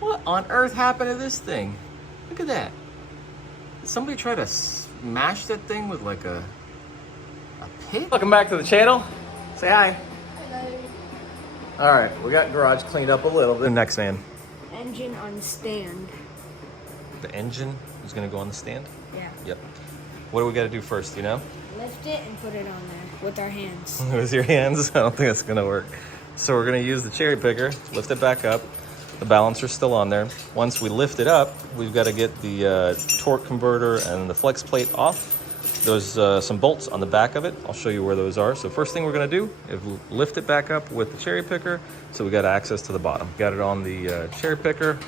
What on earth happened to this thing? Look at that. Did somebody try to smash that thing with like a pick? Welcome back to the channel. Say hi. Hello. All right, we got garage cleaned up a little bit. Next, man. Engine on stand. The engine is gonna go on the stand? Yeah. Yep. What do we gotta do first, you know? Lift it and put it on there with our hands. With your hands? I don't think that's gonna work. So we're gonna use the cherry picker, lift it back up. The balancer's still on there. Once we lift it up, we've gotta get the torque converter and the flex plate off. There's some bolts on the back of it. I'll show you where those are. So first thing we're gonna do is lift it back up with the cherry picker. So we got access to the bottom. Got it on the cherry picker.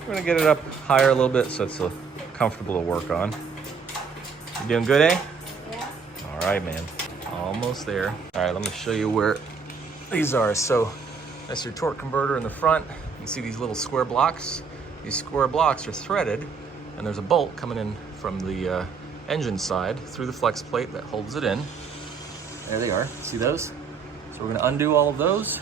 We're gonna get it up higher a little bit so it's comfortable to work on. You doing good, eh? Yeah. All right, man. Almost there. All right, let me show you where these are. So that's your torque converter in the front. You see these little square blocks? These square blocks are threaded, and there's a bolt coming in from the engine side through the flex plate that holds it in. There they are. See those? So we're gonna undo all of those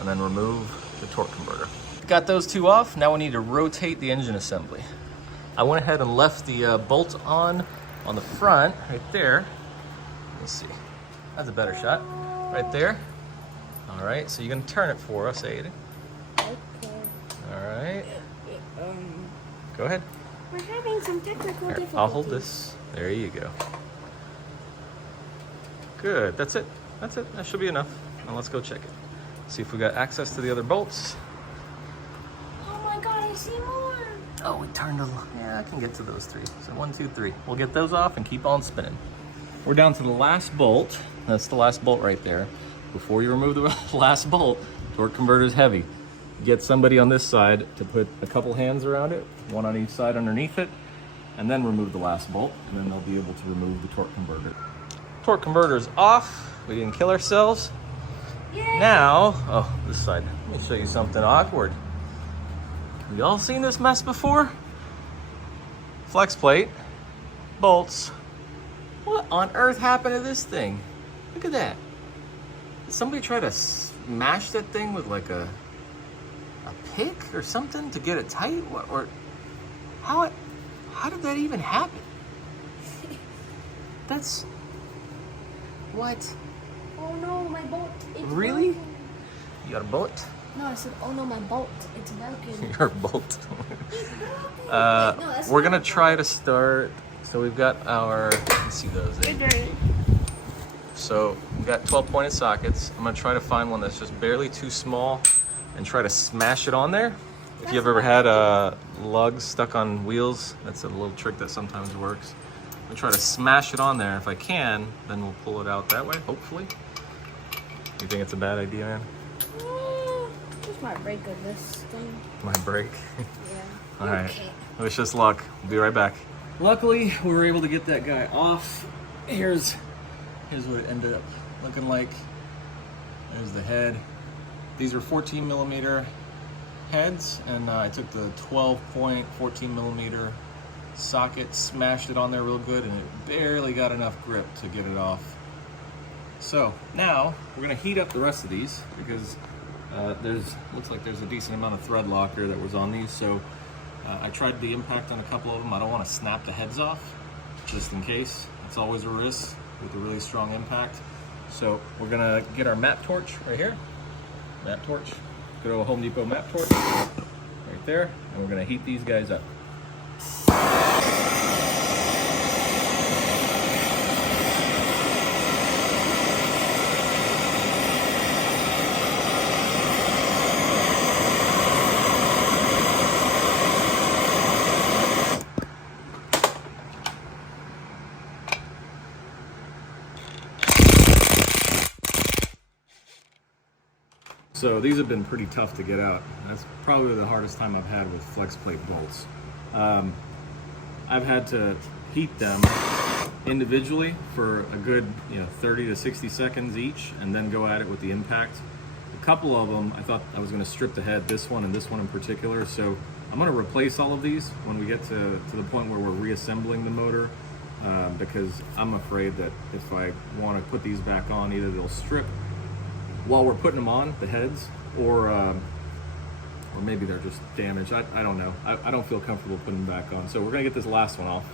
and then remove the torque converter. Got those two off. Now we need to rotate the engine assembly. I went ahead and left the bolt on the front right there. Let's see. That's a better shot. Right there. All right, so you're gonna turn it for us, Aiden. Okay. All right. Go ahead. We're having some technical Here, difficulties. I'll hold this. There you go. Good, that's it. That's it, that should be enough. Now let's go check it. See if we got access to the other bolts. Oh my God, I see more. Oh, we turned a lot. Yeah, I can get to those three. So 1, 2, 3. We'll get those off and keep on spinning. We're down to the last bolt. That's the last bolt right there. Before you remove the last bolt, torque converter is heavy. Get somebody on this side to put a couple hands around it, one on each side underneath it, and then remove the last bolt, and then they'll be able to remove the torque converter. Torque converter is off. We didn't kill ourselves. Yay. Now, oh, this side. Let me show you something awkward. Y'all seen this mess before? Flex plate, bolts. What on earth happened to this thing? Look at that. Did somebody try to smash that thing with like a pick or something to get it tight? Or how did that even happen? That's what? Oh no, my bolt. It's Really? broken. You got a bolt? No, I said, oh no, my bolt. It's broken. Your bolt. It's broken. Wait, no, that's We're not gonna a try to start. So we've got our. Let's see those. bolt. So we've got 12 pointed sockets. I'm gonna try to find one that's just barely too small and try to smash it on there. If you've ever had lugs stuck on wheels, that's a little trick that sometimes works. I'm gonna try to smash it on there. If I can, then we'll pull it out that way, hopefully. You think it's a bad idea, man? Just my break of this thing. My brake. Yeah. All right. Okay. Wish us luck. We'll be right back. Luckily, we were able to get that guy off. Here's what it ended up looking like. There's the head. These are 14 millimeter heads, and I took the 12-point 14 millimeter socket, smashed it on there real good, and it barely got enough grip to get it off. So now we're gonna heat up the rest of these because looks like there's a decent amount of thread locker that was on these. So I tried the impact on a couple of them. I don't want to snap the heads off, just in case. It's always a risk with a really strong impact. So we're gonna get our map torch right here. Map torch. Go to a Home Depot map torch right there, and we're gonna heat these guys up. So these have been pretty tough to get out. That's probably the hardest time I've had with flex plate bolts. I've had to heat them individually for a good 30 to 60 seconds each, and then go at it with the impact. A couple of them, I thought I was going to strip the head, this one and this one in particular. So I'm going to replace all of these when we get to the point where we're reassembling the motor, because I'm afraid that if I want to put these back on, either they'll strip while we're putting them on, the heads, or or maybe they're just damaged. I don't know. I don't feel comfortable putting them back on. So we're gonna get this last one off.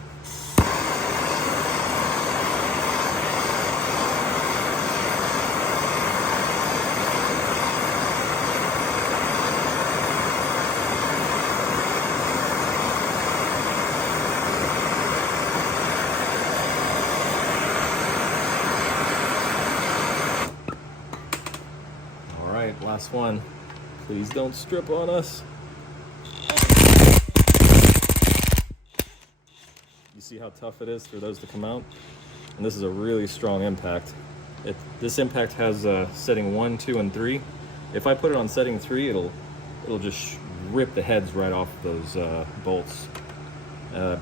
All right, last one. Please don't strip on us. You see how tough it is for those to come out? And this is a really strong impact. This impact has setting 1, 2, and 3. If I put it on setting 3, it'll just rip the heads right off those bolts.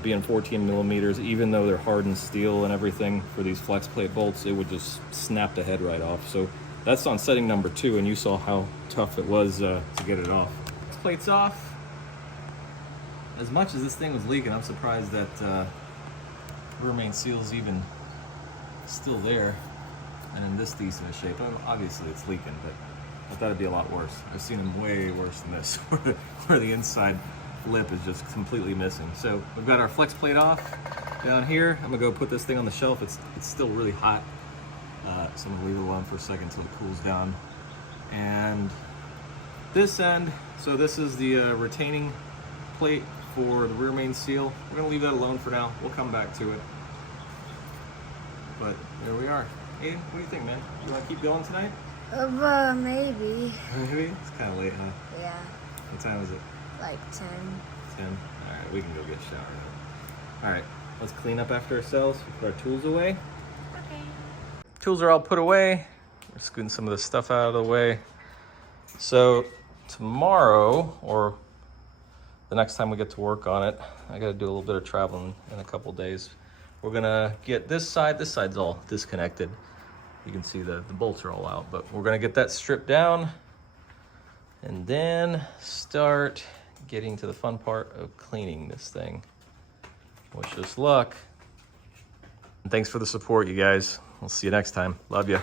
Being 14 millimeters, even though they're hardened steel and everything for these flex plate bolts, it would just snap the head right off. So that's on setting number 2, and you saw how tough it was to get it off. This plate's off. As much as this thing was leaking, I'm surprised that rear main seal's even still there and in this decent a shape. Obviously it's leaking, but I thought it'd be a lot worse. I've seen them way worse than this, where the inside lip is just completely missing. So we've got our flex plate off. Down here, I'm gonna go put this thing on the shelf. It's still really hot, so I'm gonna leave it alone for a second until it cools down. And this end, so this is the retaining plate for the rear main seal. We're gonna leave that alone for now. We'll come back to it. But there we are. Aiden, what do you think, man? You wanna keep going tonight? Maybe. Maybe? It's kind of late, huh? Yeah. What time is it? Like 10. 10? Alright, we can go get a shower now. Alright, let's clean up after ourselves. Put our tools away. Okay. Tools are all put away. We're scooting some of the stuff out of the way. So tomorrow, or the next time we get to work on it, I gotta do a little bit of traveling in a couple days. We're gonna get this side's all disconnected. You can see the bolts are all out, but we're gonna get that stripped down and then start getting to the fun part of cleaning this thing. Wish us luck. And thanks for the support, you guys. We'll see you next time. Love ya.